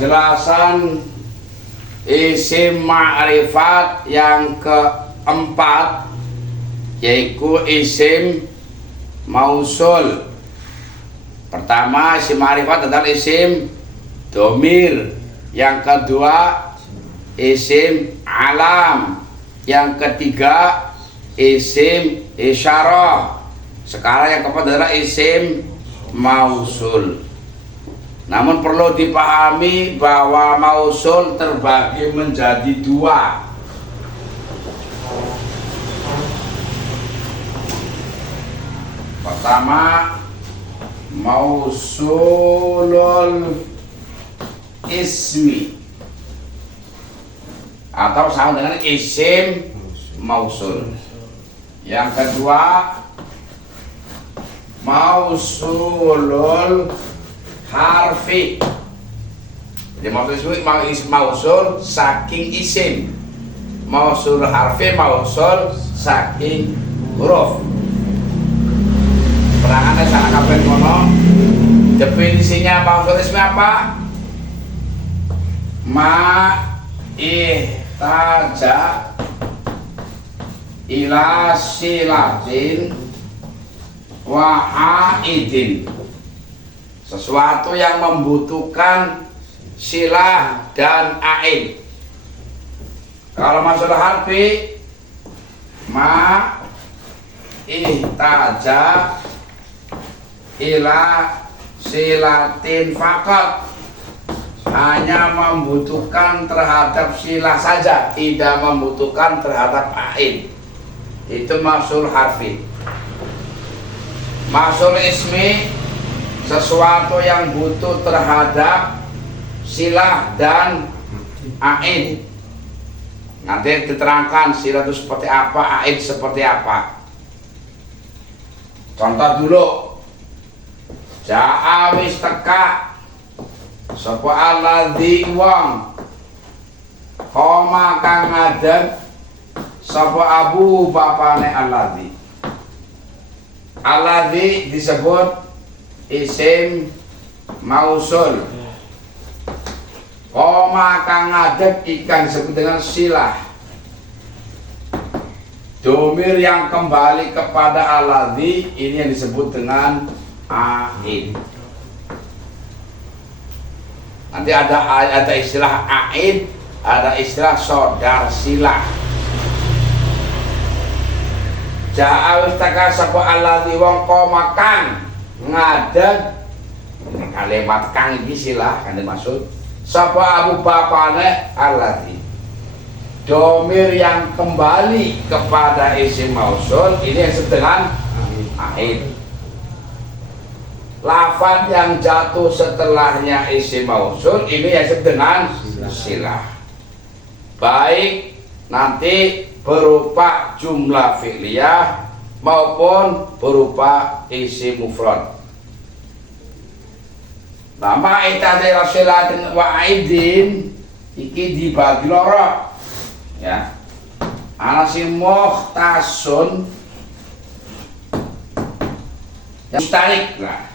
Jelasan isim ma'rifat yang keempat yaitu isim mausul. Pertama, isim ma'rifat adalah isim domir. Yang kedua, isim alam. Yang ketiga, isim isyarah. Sekarang yang keempat adalah isim mausul. Namun perlu dipahami bahwa mausul terbagi menjadi dua. Pertama, mausulul ismi atau sama dengan isim mausul. Yang kedua, mausulul harfi. Jadi mausul saking isim, mausul harfi mausul saking huruf. Perangannya sana kabeh ngono. Definisinya mausul ismi apa? Ma ihtaja ila silatin wa aidin. Sesuatu yang membutuhkan silah dan aid. Kalau masalah harfi, ma ihtaja ila silatin faqat, hanya membutuhkan terhadap silah saja, tidak membutuhkan terhadap aid. Itu mausul harfi. Mausul ismi, sesuatu yang butuh terhadap silah dan aid. Nanti diterangkan silah itu seperti apa, aid seperti apa. Contoh dulu, ja'a wis teka sapa alladzi wong koma kang ngadeg sapa abu bapane alladzi. Alladzi disebut isim mausul. Koma kang ngadeg ikan disebut dengan silah. Domir yang kembali kepada alladzi ini yang disebut dengan aid. Nanti ada istilah aid, ada istilah sodar silah. Ja'a wistaka sapa alladzi wong koma kang ngadeg. Ini kalimat kang iki silah kan dimaksud. Sapa abu bapane alladzi. Domir yang kembali kepada isim mausul ini yang disebut dengan aid. Lafaz yang jatuh setelahnya isim mausul ini yang disebut dengan silah. Baik nanti berupa jumlah fi'liyah maupun berupa isim mufrad. Nama itadai rasilatin wa aidin iki dibagi loro. Ya. Ana sing mukhtasun yang mustarik lah.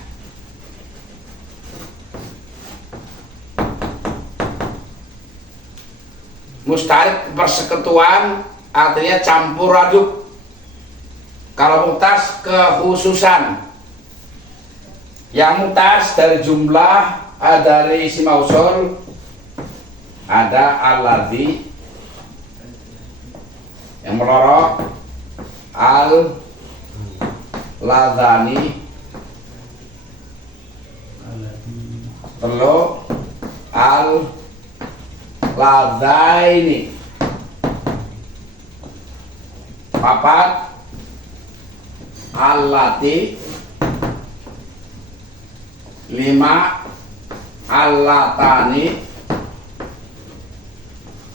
Mustarik persekutuan artinya campur aduk. Kalau mukhtas kekhususan. Yang mukhtas dari jumlah dari isim mausul ada alladzi, yang melorot al ladhani, telu al ladhaini, papat allati, lima allatani,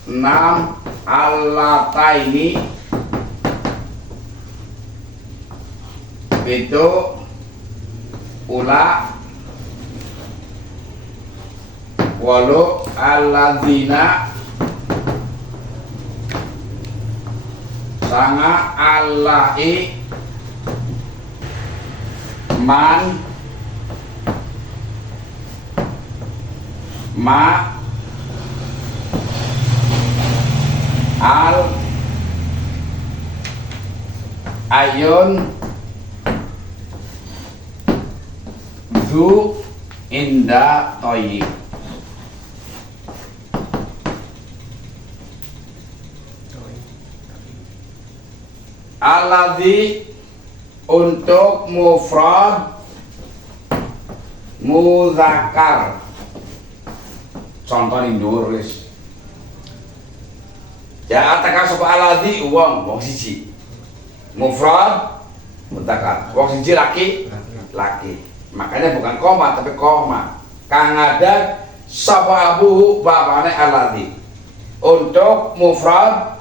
enam allataini, itu ula, walu alladzina, sanga allai, man, ma al ayun du inda toyib. Alladzi untuk mufrad muzakkar. Contoh ndur wis. Ya ataka sapa alladzi wong siji. Mufrad muzakkar. Wong siji laki. Makanya bukan koma tapi koma. Kang ada sapa abu bapane alladzi. Untuk mufrad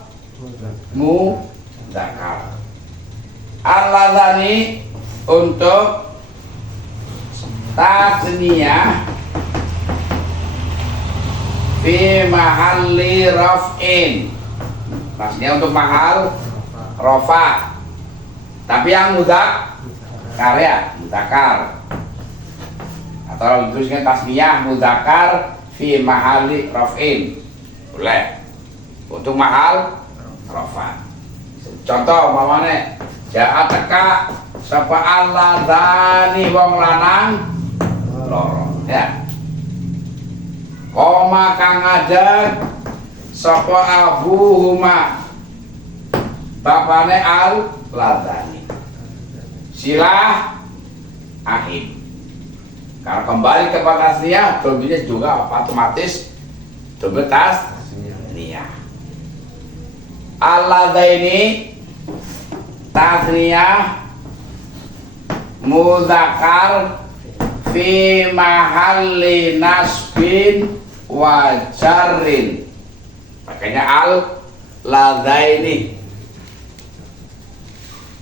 muzakkar. Alladzani untuk tasniyah fi mahalli raf'in. Tasniyah untuk mahal rafa. Tapi yang mudzakkar ya, mudzakkar. Atau tulisnya tasniyah mudzakkar fi mahalli raf'in. Boleh. Untuk mahal rafa. Contoh umpamane ja'ataka sapa alladzani wong lanang loro ya. Koma kang ngadeg sapa abuhuma bapane alladzani. Silah akhir. Kalau kembali ke tasniyah dominya juga otomatis domir tasniyah. Alladzaini tasniyah muzakkar fi mahalli nasbin wa jarrin. Makanya al ladzaini.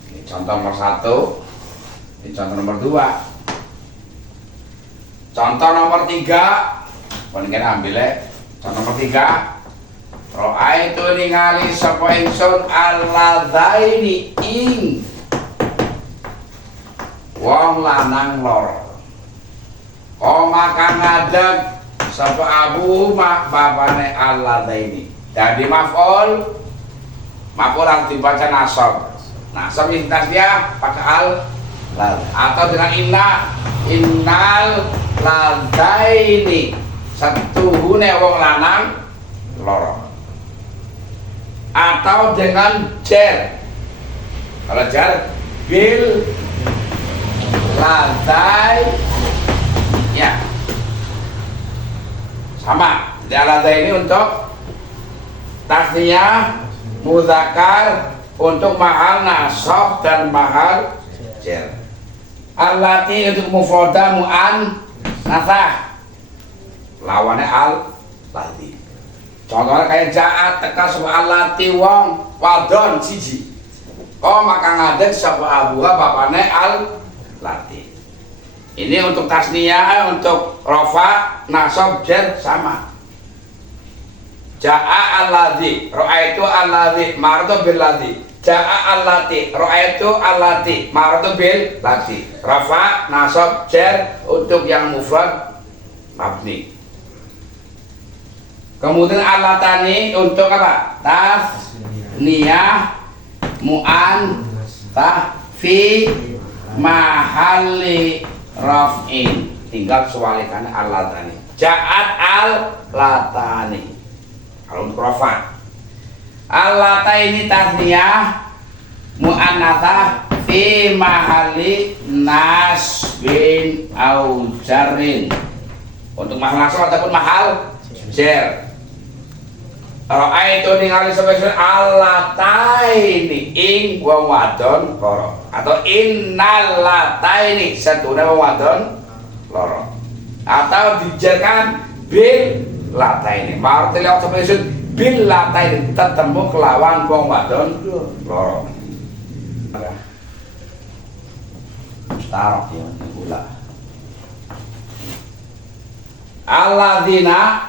Ini contoh nomor 1. Ini contoh nomor 2. Contoh nomor 3. Mungkin ambil ya. Contoh nomor 3. Ro'aitu ningali sapa ingsun alladzaini ing wong lanang loro. Koma kang ngadeg sapa abu mak bapane alladzaini. Jadi maf'ul harus dibaca nasab. Nasab ini tasniyah pakai al atau dengan innal ladzaini satuhune wong lanang loro. Atau dengan jar. Kalau jar bil ladai ya sama. Jadi ladai ini untuk tasniyah muzakkar untuk mahal nasab dan mahal jar. Allati untuk mufradah mu'annasah lawannya al lati. Contohnya kayak ja'at teka sapa allati wong wadon siji. Maka ngadeg sapa abuha bapane al lati. Ini untuk tasniyah, untuk rafa, nasab, jar sama. Ja'a alladzi, ra'aitu alladzi, maradu bil ladzi. Ja'a allati, ra'aitu allati, maradu bil ladzi. Rafa, nasab, jar untuk yang mufrad mabni. Kemudian alatani untuk apa? Tasniyah mu'anntsah fi mahalli raf'in. Tinggal sualikannya alatani. Ja'at al-latani. Kalau untuk rafa. Al-lataini tasniyah mu'anntsah fi mahalli nasbin au jarrin. Untuk mahal nasab ataupun mahal jar. Ra'aitu ningali sebesar allataini ing wong wadon loro atau innal lataini satune wong wadon loro atau dijarkan bil lataini. Berarti lewat sebesar bil lataini ketemu kelawan wong wadon loro. Starok ya gula. Alladzina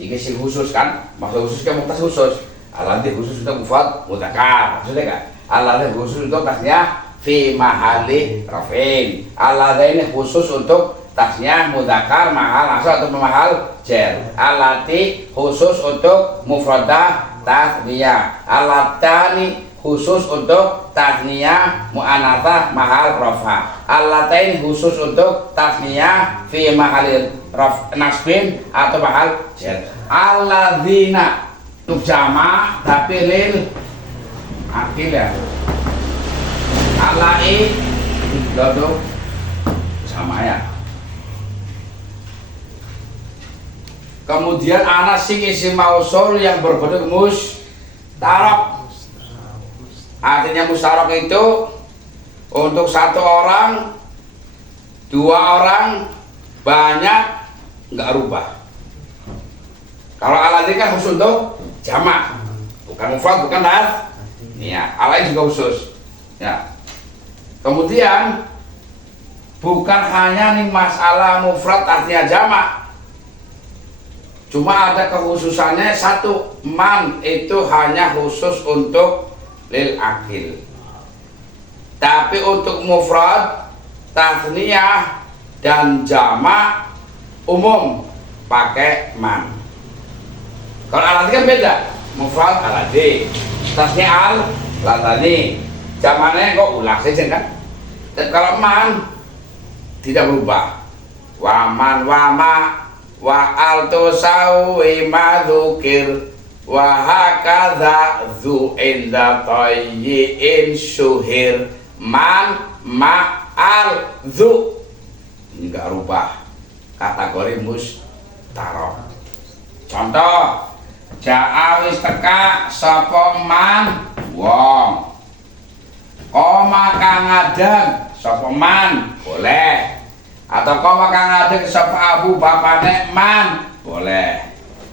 jika si khusus kan, maksud khusus kan mutas khusus. Alladzi khusus untuk mufrad mudzakkar, maksudnya kan? Alladzi khusus untuk tasniyah fi mahalli raf'in. Alladzaini khusus untuk tasniyah mudzakkar mahal nasab atau mahal jar. Allati khusus untuk mufradah tasniyah. Alatani khusus untuk tasniyah mu'annatsah mahal rafa. Alatain khusus untuk tasniyah fi mahal nasbin atau mahal jar. Alladzina untuk jama' tapi lil akil ya. Alai untuk sama ya. Kemudian ana sing isim mausul yang berbentuk mustarok. Artinya mustarok itu untuk satu orang, dua orang, banyak nggak rubah. Kalau aladzi kan khusus untuk jamak, bukan mufrad, bukan tas. Ya, alai juga khusus. Ya. Kemudian bukan hanya nih masalah mufrad artinya jamak. Cuma ada kekhususannya satu, man itu hanya khusus untuk lil akil. Tapi untuk mufrad, tasniyah dan jamak umum pakai man. Kalau aladzi kan beda, mufrad aladzi, tasniyah al ladani, jamaknya kok ulang saja kan. Dan kalau man tidak berubah, waman wama wa altu sawi madzukir wa hakadza zu inda tayyin syuhir man ma al zu. Ini enggak rubah, kategori mustarok. Contoh, ja'a wis teka sapa man wong, koma kang ngadeg sapa man boleh, atau koma kang ngadeg sapa abu bapane man boleh.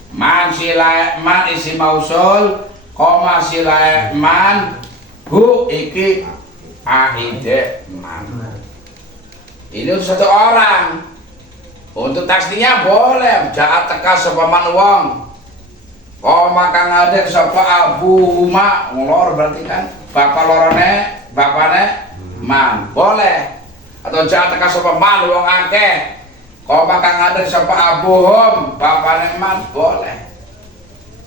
Man sila man isi mausul, koma sila man hu iki aide man. Ini untuk satu orang. Untuk tasniyah boleh, ja'a teka sapa man wong, koma kang ngadeg sapa abu huma ngolor, berarti kan bapak lorone bapane man boleh. Atau ja'a teka sapa man wong akeh, koma kang ngadeg sapa abuhum bapane man boleh.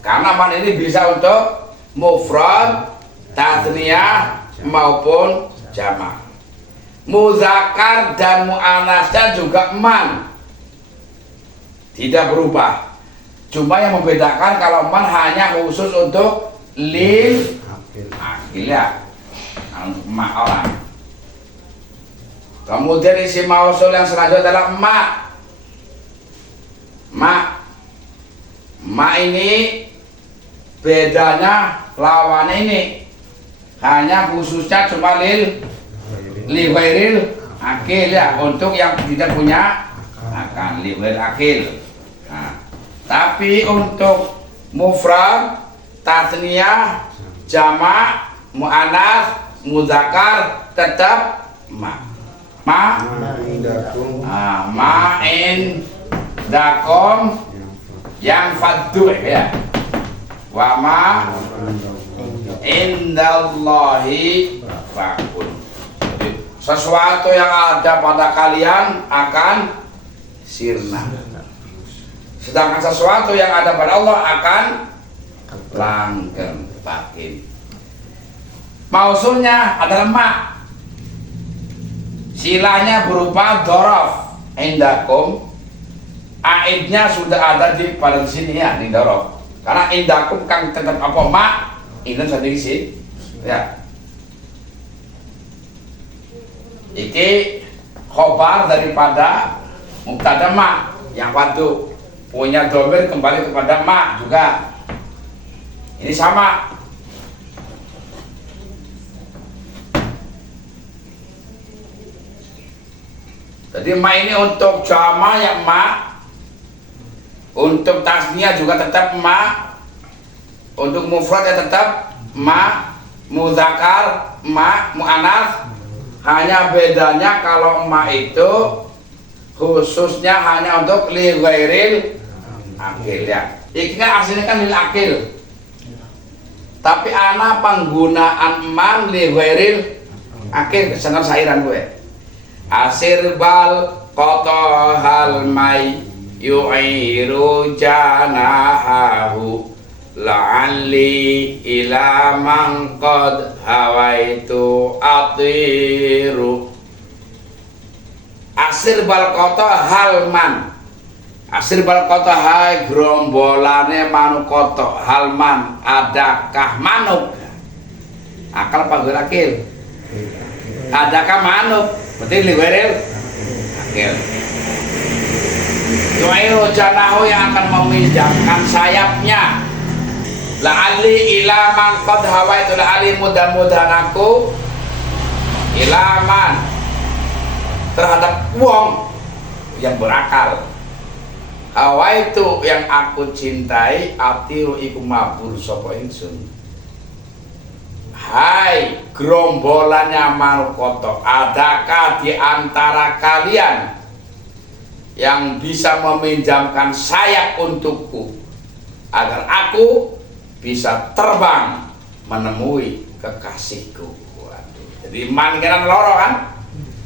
Karena man ini bisa untuk mufrad, tasniyah maupun jamak. Muzakkar dan muannasnya juga man, tidak berubah. Cuma yang membedakan kalau man hanya khusus untuk lil akil ya, untuk mak orang. Kemudian isim mausul yang selanjutnya adalah ma. Ma ini bedanya lawan ini hanya khususnya cuma lil ghairil akil ya, untuk yang tidak punya akan li ghairil akil. Nah, tapi untuk mufrad, tasniyah, jamak, muannats, muzakkar tetap ma. Ma indakum yang faddu ya. Wa ma indallahi fakun. Sesuatu yang ada pada kalian akan sirna. Sedangkan sesuatu yang ada pada Allah akan langgeng batin. Mausulnya adalah ma. Silanya berupa dhorof indakum. Aidnya sudah ada pada sini ya, di dhorof. Karena indakum kan tetap apa ma, ini sendiri sih. Ya. Iki khobar daripada mubtada ma yang faddu, punya dhamir kembali kepada ma juga. Ini sama. Jadi ma ini untuk jama yang ma, untuk tasniyah juga tetap ma, untuk mufrad ya tetap ma, muzakkar ma, muannats. Hanya bedanya kalau ma itu khususnya hanya untuk li ghairil akil ya. Iki kan aslinya kan lil akil. Tapi ana penggunaan man li ghairil akil, senang sairan gue. Asir bal qata hal mai yu'iru janahahu la'alli ila man qad hawaitu atiru. Asir bal kota halman, asir bal kota hai grombolane manuk koto halman, adakah manuk? Akal apa gerakil? Adakah manuk? Berarti liweril akil. Tuairu janahu yang akan memindahkan sayapnya. La'ali ilaman qad hawaitu, la'ali mudah-mudahan aku ilaman terhadap wong yang berakal. Hawaitu yang aku cintai, atiru iku mabur sapa ingsun. Hai gerombolannya manuk koto, adakah di antara kalian yang bisa meminjamkan sayap untukku agar aku bisa terbang menemui kekasihku? Waduh. Jadi man kan loro kan?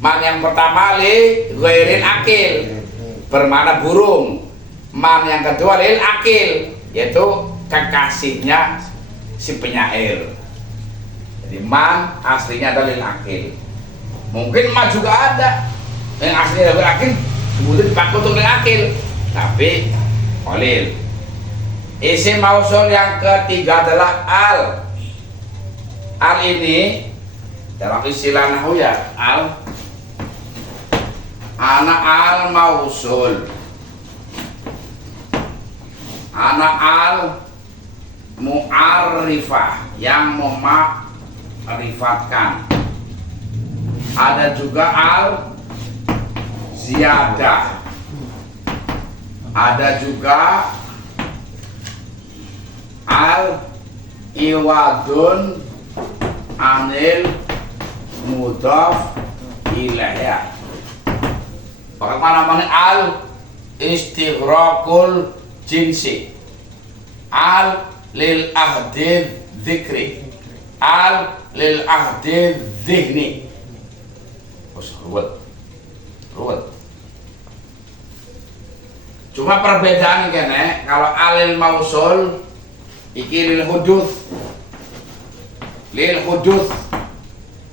Man yang pertama li ghairin akil, bermana burung. Man yang kedua lil akil, yaitu kekasihnya si penyair. Jadi man aslinya adalah lil akil. Mungkin man juga ada yang aslinya lil akil, kemudian dipakai untuk lil akil, tapi qalil. Isim mausul yang ketiga adalah al. Al ini dalam istilah nahwu ya, al ana al mausul, ana al mu'arrifah yang memakrifatkan. Ada juga al ziyadah, ada juga al iwadun anil mudhaf ilaih. Bagaimana al istighraqul jinsi, al lil ahdi dzikri, al lil ahdi dzihni. Ruwet. Cuma perbedaan kene, kalau alil mausul iki lil huduts,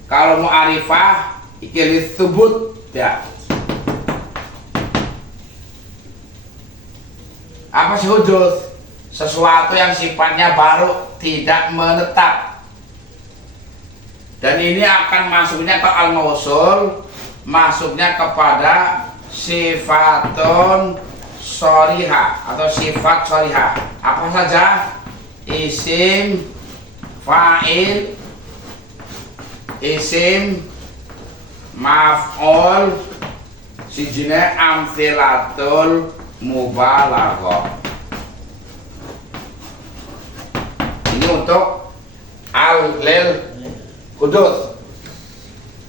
kalau mu'arifah iki lil thubut ya. Apa sih huduts? Sesuatu yang sifatnya baru, tidak menetap. Dan ini akan masuknya ke al-mausul, masuknya kepada sifatun shoriha atau sifat shoriha. Apa saja? Isim fa'il, isim maf'ul, sijine amtsilatul mubalaghah. Ini untuk al-lil hudud,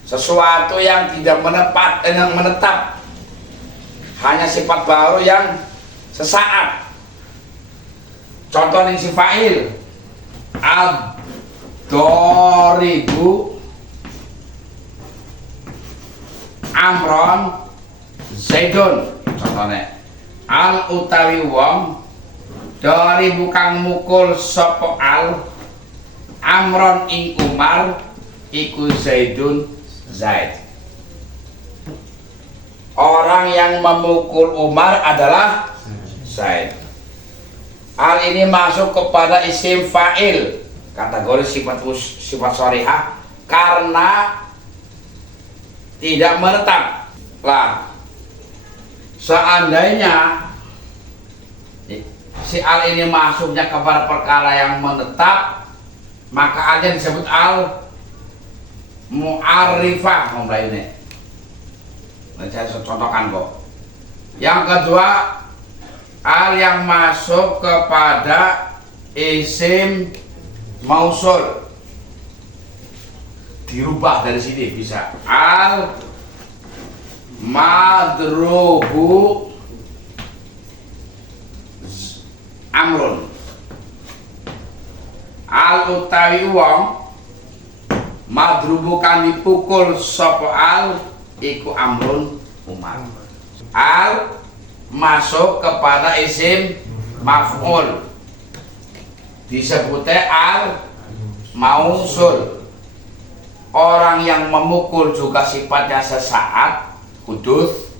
sesuatu yang tidak menetap, hanya sifat baru yang sesaat. Contoh nih si fa'il, ad-doribu amron zaidun. Contohnya al utawi wong, doribu kang mukul sopo al, amron ing umar, iku zaidun zaid. Orang yang memukul Umar adalah Zaid. Al ini masuk kepada isim fa'il, kategori sifat shorihah, karena tidak menetap. Lah, seandainya si al ini masuknya kepada perkara yang menetap, maka alnya disebut al mu'arrifah. Mulai ini saya contohkan kok. Yang kedua, al yang masuk kepada isim mausul, dirubah dari sini bisa al madrubu amrun, al utawi wong, madrubu kan dipukul sapa al, iku amrun umar. Al masuk kepada isim maf'ul, disebutnya al mausul. Orang yang memukul juga sifatnya sesaat, hudus.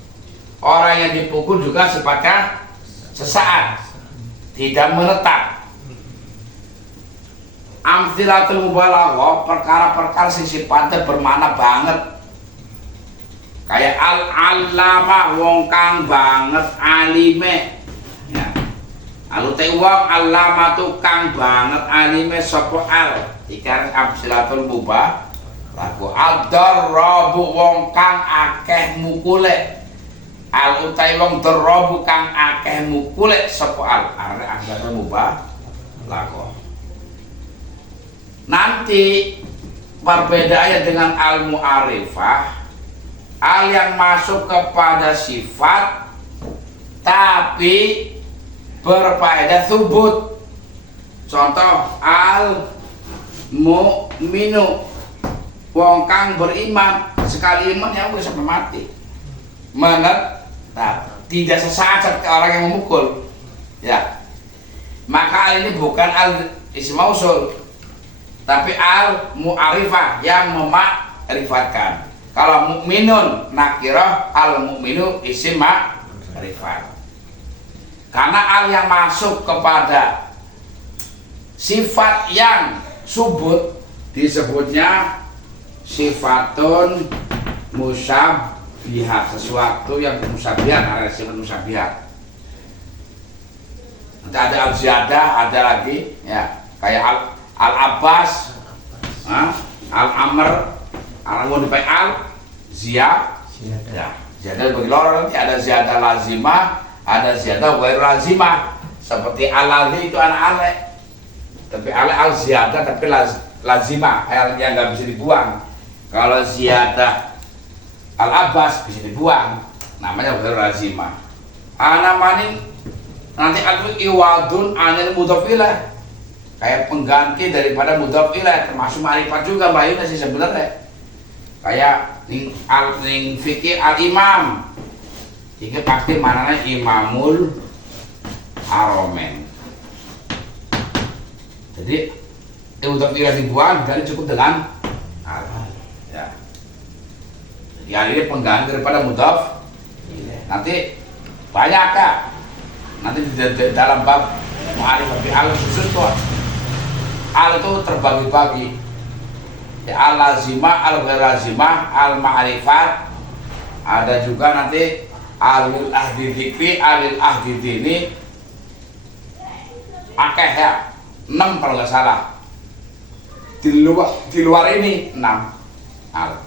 Orang yang dipukul juga sifatnya sesaat, tidak menetap. Amtsilatul mubalaghah, perkara-perkara sing sifatnya bermakna banget. Kayak al-allama, wong kang banget alime. Ya. Alute wong allama tu kang banget alime sapa al. Ikan amtsilatul mubalaghah. Lagu ad-darrabu wong kang akeh mukule. Al utai wong darrabu kang akeh mukule sapa al. Arep anggaran mubalaghah. Nanti perbedaannya dengan al mu'arifah, al yang masuk kepada sifat tapi berfaedah subut. Contoh al mu'minu, wong kang beriman, sekali iman yang bisa sampai mati. Tidak sesaat seperti orang yang memukul. Ya. Maka al ini bukan al isim mausul, tapi al mu'arifah yang memakrifatkan. Kalau mukminun nakirah, al mukminu isim ma'rifat. Karena al yang masuk kepada sifat yang subut disebutnya sifatun musyabbihah, sesuatu yang musyabbihah, ada sifat musyabbihah. Nanti ada al-ziyadah, ada lagi ya, kayak al-abbas, al-amr, al-amr dipakai al-ziyadah. Ziyadah bagi lorong nanti ada ziyadah lazimah, ada ziyadah ghairu lazimah. Seperti al-ladzi itu anak-anak, tapi al-ziyadah tapi lazimah, yang nggak bisa dibuang. Kalau ziyadah al-abbas bisa dibuang, namanya ghairu lazimah. Anamanin nanti adu iwadun anil mudhaf ilaih, kayak pengganti daripada mudhaf ilaih, termasuk ma'rifat juga bayunya sih sebenarnya. Kayak ning fikih al-imam, ini pasti mananya imamul haromen. Jadi mudhaf ilaih dibuang dan cukup dengan al. Ya. Jadi ini pengganti daripada mudhaf. Nanti banyak Kak. Nanti di dalam bab mu'arifah bi al khusus tuh, al itu terbagi-bagi ya, al lazimah, al ghair lazimah, al ma'rifat, ada juga nanti alil ahdi dzikri, alil ahdi dini, akeh ya 6 kalau nggak salah. Di luar ini 6 al.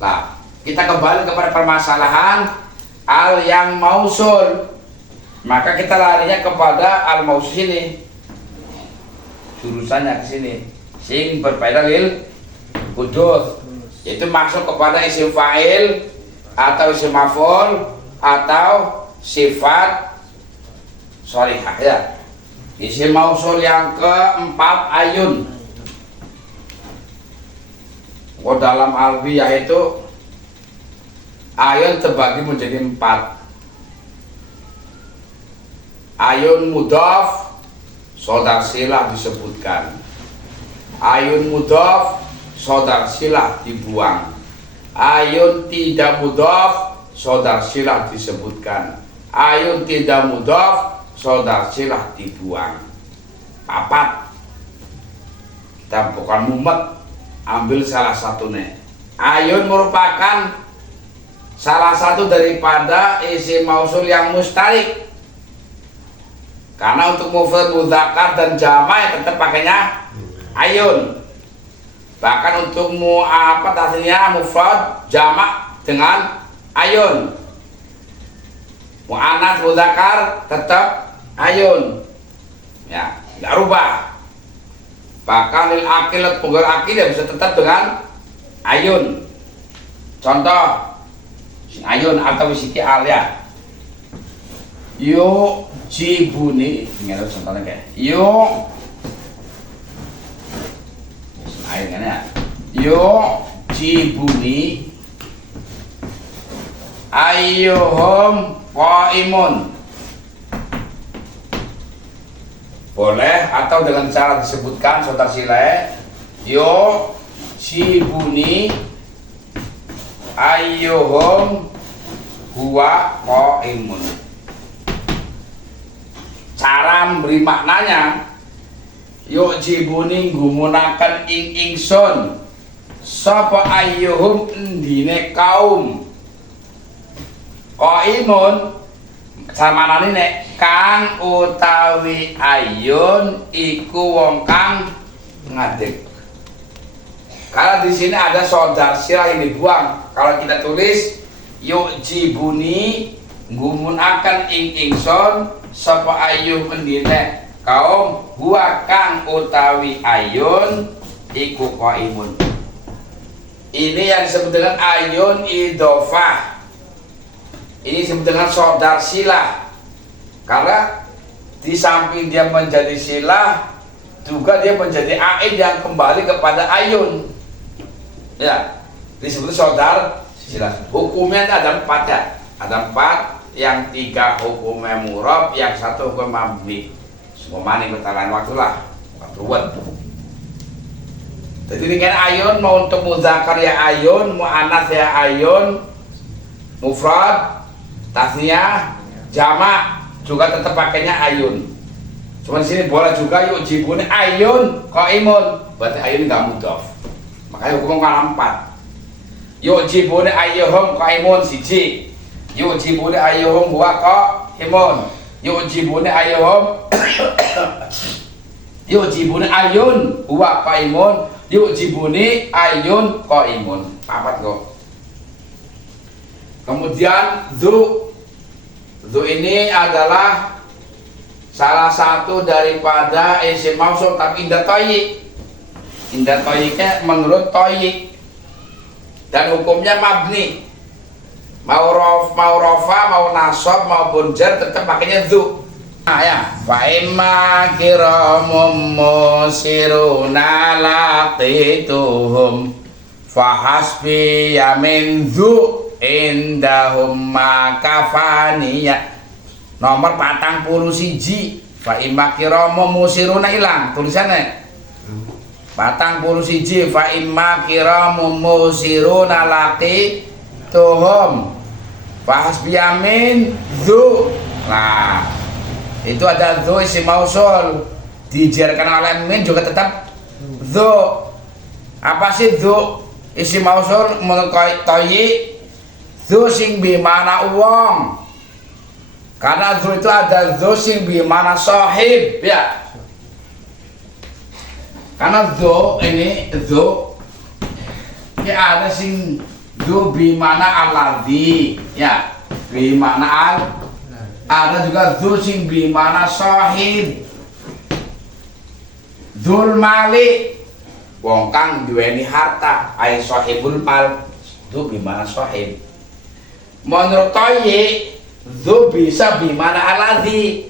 Nah, kita kembali kepada permasalahan al yang mausul. Maka kita larinya kepada al mausul ini, jurusannya ke sini, sing berfaedah lil hudus, itu masuk kepada isim fa'il atau isim maf'ul atau sifat sholihah ya. Isim mausul yang keempat ayun. Dalam alfiyah itu ayun terbagi menjadi 4. Ayun mudhaf sodar silah disebutkan, ayun mudhaf sodar silah dibuang, ayun tidak mudhaf sodar silah disebutkan, ayun tidak mudhaf sodar silah dibuang. 4. Kita bukan mumet, ambil salah satunya. Ayun merupakan salah satu daripada isim mausul yang mustarik. Karena untuk mufrad mudzakkar dan jama' tetap pakainya ayun. Bahkan untuk tasniah mufrad jama' dengan ayun. Mu'anats mudzakkar tetap ayun. Ya, enggak rubah. Bahkan lil akil penggal akil bisa tetap dengan ayun. Contoh ayun atau siti alia. Yo jibuni, ini contohnya kayak yo air kan ya, yo jibuni ayyuhum qaimun. boleh, atau dengan cara disebutkan saudara sila yo jibuni ayyuhum huwa qaimun. Cara memberi maknanya yo jibuni ngumunaken ingsun sapa ayyuhum endine kaum qaimun. Samanane nek kang utawi ayun iku wong kang ngadeg. Kalau di sini ada saudara sila yang dibuang. Kalau kita tulis yuk jibuni ngumunaken ingsun sapa ayun endine kaum gua kang utawi ayun iku qaimun. Ini yang disebut dengan ayun idhofah. Ini disebut dengan saudara sila, karena di samping dia menjadi sila juga dia menjadi aid yang kembali kepada ayun, ya, disebut saudara sila. Hukumnya ada 4 ya, ada 4, yang 3 hukumnya murab, yang 1 hukum mabni. Semua mani bertalan waktu lah, waktu buat. Jadi ini kan ayun, mau untuk muzakkar ya ayun, muanats ya ayun, mufrad tasniyah jamak juga tetap pakainya ayun. Cuma di sini boleh juga yuk jibuni ayun qaimun, berarti ayun nggak mudhof. Makanya hukumnya 4. Yuk jibuni ayyuhum qaimun siji. Yuk jibuni ayyuhum huwa qaimun. Yuk jibuni ayyuhum yuk jibuni ayun huwa qaimun. Yuk jibuni ayun qaimun. 4 kok. Kemudian zu ini adalah salah satu daripada isim mausul tapi indah toyik. Indah toyiknya menurut toyik, dan hukumnya mabni. Mau rofa, mau nasab, maupun jar tetap pakainya zu. Nah ya, fa imma kiramum musiruna laqituhum fa hasbi yamin zu indahum makafaniya. Nomor 41 fa imma kiramu musiruna ilang tulisannya 41 fa imma kiramu musiruna laqi tuhum fa hasbiyamin dzu. Nah itu ada dzu isim mausul dijarkan oleh min juga tetap dzu. Apa sih dzu? Isim mausul menurut toyi dzu sing bimana wong, karena dzu itu ada dzu sing bimana sahib ya. Karena dzu ini dzu ya ada sing dzu bimana alladhi ya, bimana al, ada juga dzu sing bimana sahib. Dzul mali wong kang duweni harta, ay sahibul mal, dzu bimana sahib. Menurut toyi dzu bisa bimana alladhi,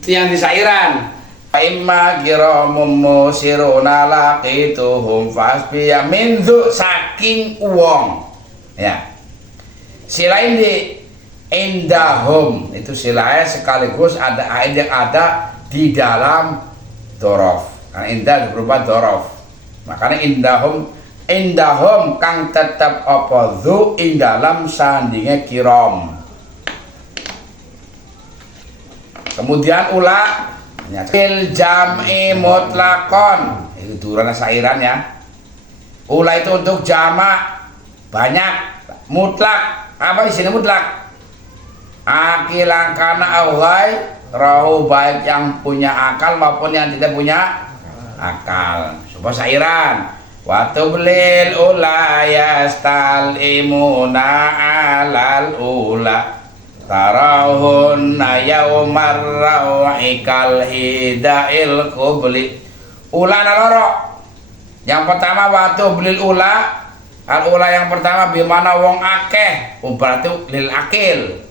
itu yang di sairan. Imma kiramum musiruna laqituhum fasbiya min dzu saking uang ya. Silain di indahum itu silanya sekaligus ada aid yang ada di dalam dorof, karena indah berupa dorof, makanya indahum kang tetap apa dzu ing dalam sandinge kiram. Kemudian ula fil jam'i mutlaqon, itu turunnya sairan ya. Ula itu untuk jamak banyak, mutlak. Apa di sini mutlak? Akilan kana awai rahu, baik yang punya akal maupun yang tidak punya akal. Coba sairan. Wa tublil ula yastalimuna alal ula tarahunna yaumar raw'ikal hidail kubli. Ula naloro. Yang pertama wa tublil ula, al ula yang pertama bimana wong akeh, berarti lil akil.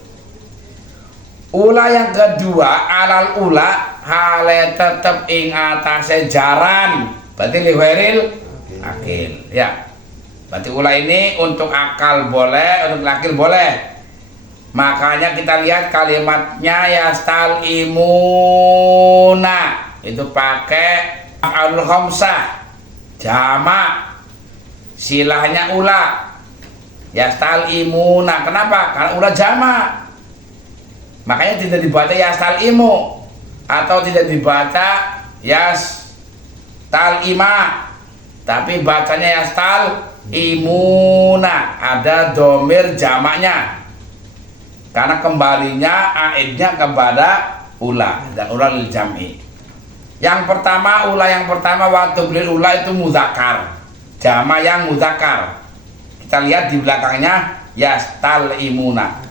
Ula yang kedua alal ula hale tetep ing atase jaran, berarti liwairil akil ya. Berarti ula ini untuk akal boleh, untuk akil boleh. Makanya kita lihat kalimatnya yastalimun itu pakai af'alul khamsah jamak, silahnya ula yastalimuna. Kenapa? Karena ula jamak, makanya tidak dibaca yastalimu atau tidak dibaca yastalima, tapi bacanya yastalimuna, ada domir jamaknya karena kembalinya aidnya kepada ula dan ula lil jam'i. Yang pertama, ula yang pertama waktu beli ula itu muzakkar, jamak yang muzakkar. Kita lihat di belakangnya yastalimuna.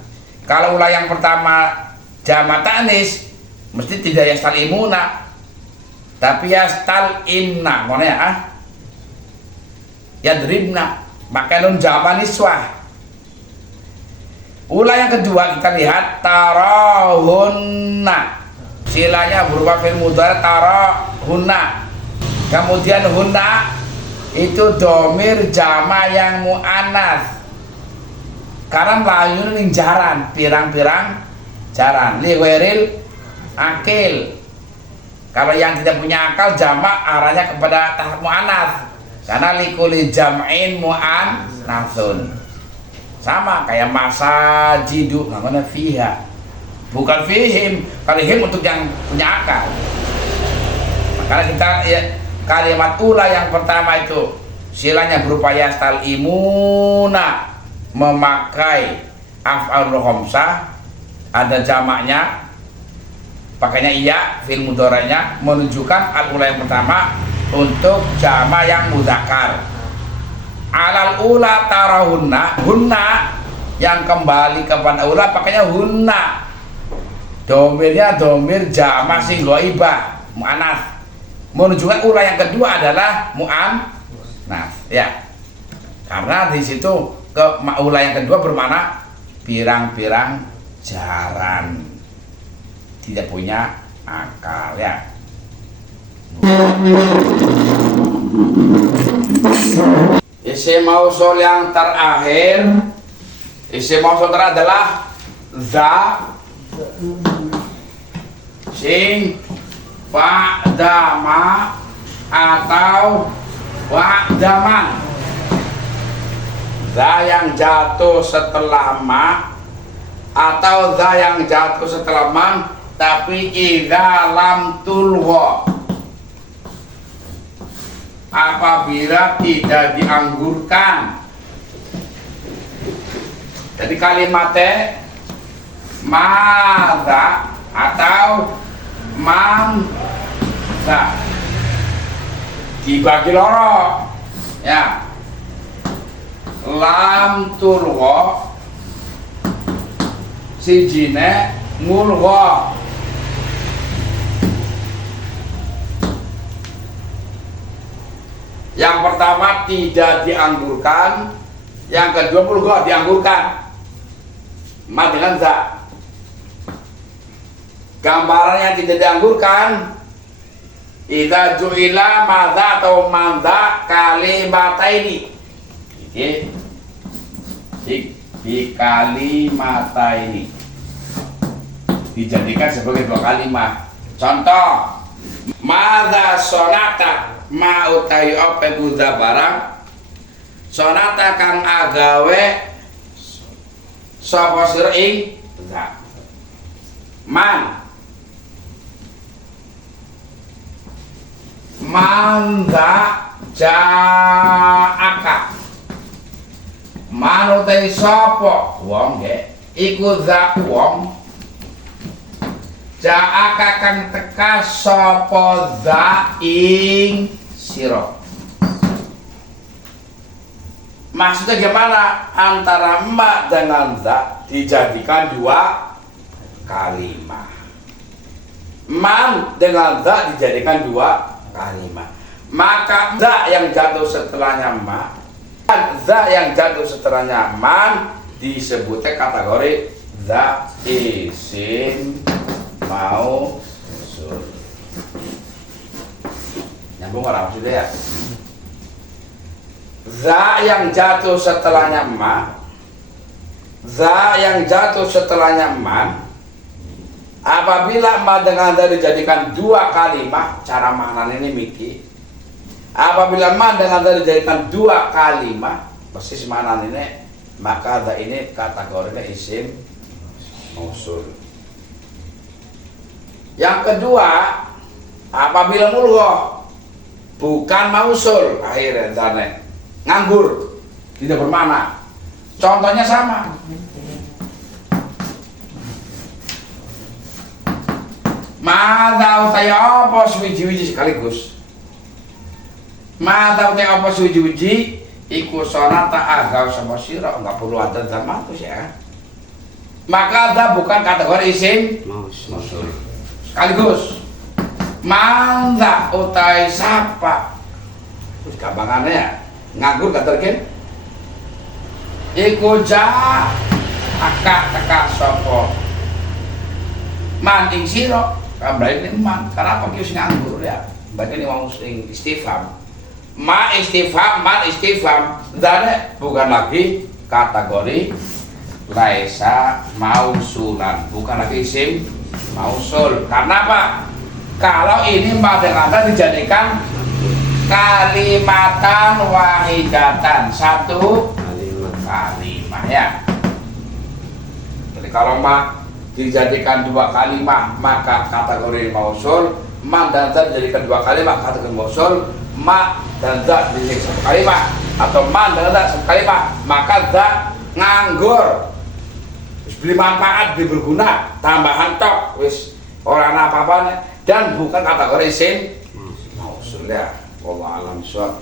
Kalau ula yang pertama jamak tanis mesti tidak yastalimuna tapi yastalimna, mana ya? Yadribna, maka nun jamak niswah. Ula yang kedua kita lihat tarahunna, silanya berupa fi'il mudhari tarahunna. Kemudian hunna itu domir jama yang mu'anats karena melayun ning jaran, pirang-pirang jaran liweril akil. Kalau yang tidak punya akal jamak arahnya kepada tahap mu'anats karena likuli jam'in mu'annatsun. Sama kayak masajidu, namanya fiha, bukan fihim. Kalau him untuk yang punya akal. Makanya kita ya, kalimat ula yang pertama itu silanya berupa yastalimuna, memakai af'alul khamsah, ada jamaknya, pakainya iya, fi'il mudhari'nya menunjukkan al-ula yang pertama untuk jamak yang mudzakkar. Alal ula tarahunna, hunna yang kembali kepada ula pakainya hunna, domirnya domir jamak sing ghaibah mu'annats, menunjukkan ula yang kedua adalah mu'annats ya, karena di situ ula yang kedua bermakna pirang-pirang jaran, tidak punya akal ya. Isim mausul yang terakhir, isim mausul terakhir adalah za sing ba'dama atau ba'daman. Za yang jatuh setelah ma atau za yang jatuh setelah man tapi idza lam tulgha, apabila tidak dianggurkan. Jadi kalimatnya madza atau manza dibagi loro ya, lam tulgha sijine mulgha. Yang pertama tidak dianggurkan, yang kedua mulgha dianggurkan. Ma dengan za. Gambaran yang tidak dianggurkan idza ju'ila madza atau manza kalimataini. Oke. Di kalimataini dijadikan sebagai dua kalimat. Contoh, madza sonata, ma utawi ope buddha barang sonata kang agawe sapa sira ing man manda jaaka, man utawi sapa wong nggih iku za wong jaaka kang teka sapa za ing sira. Maksudnya gimana? Antara ma dengan za dijadikan dua kalimat. Man dengan za dijadikan dua kalimat. Maka za yang jatuh setelahnya ma dan za yang jatuh setelahnya man disebutnya kategori za isim mausul. Nyambung orang sudah ya. Za yang jatuh setelahnya ma, za yang jatuh setelahnya man, Apabila ma dengan da dijadikan dua kalimat, cara maknanya ini miki. Apabila ma dengan da dijadikan dua kalimat, persis maknanya ini, maka da ini kategorinya isim mausul. Yang kedua, apabila mulgha bukan mausul, akhirnya dane nganggur, tidak bermakna. Contohnya sama. Mata utai apa suwiji-wiji sekaligus. Mata utai apa suwiji-wiji iku sonata agau sama sira, enggak perlu ada dramatis ya. Maka ada bukan kategori isim mausul. Sekaligus. Manda utai sapa. Terus gampangannya ya, nganggur katerken. Iku ja akak teka sapa. Man ing sira. Kambrain ini man, kenapa kius nganggur ya? Berarti ini mau sing istifham. Ma istifham, man istifham. Dan bukan lagi kategori laisa mausulan, bukan lagi isim mausul. Karena apa? Kalau ini pada dijadikan kalimatan wahidatan, satu kalimat ya. Jadi kalau ma dijadikan dua kalimat maka kategori mausul, ma dan za dijadikan dua kalimat kategori mausul, ma dan za dijadikan satu kalimat atau ma dan za satu kalimat maka za nganggur, wis beli manfaat, beli berguna, tambahan tok wis orang apa-apa dan bukan kategori isim mausul ya. Wallahu a'lam bishawab.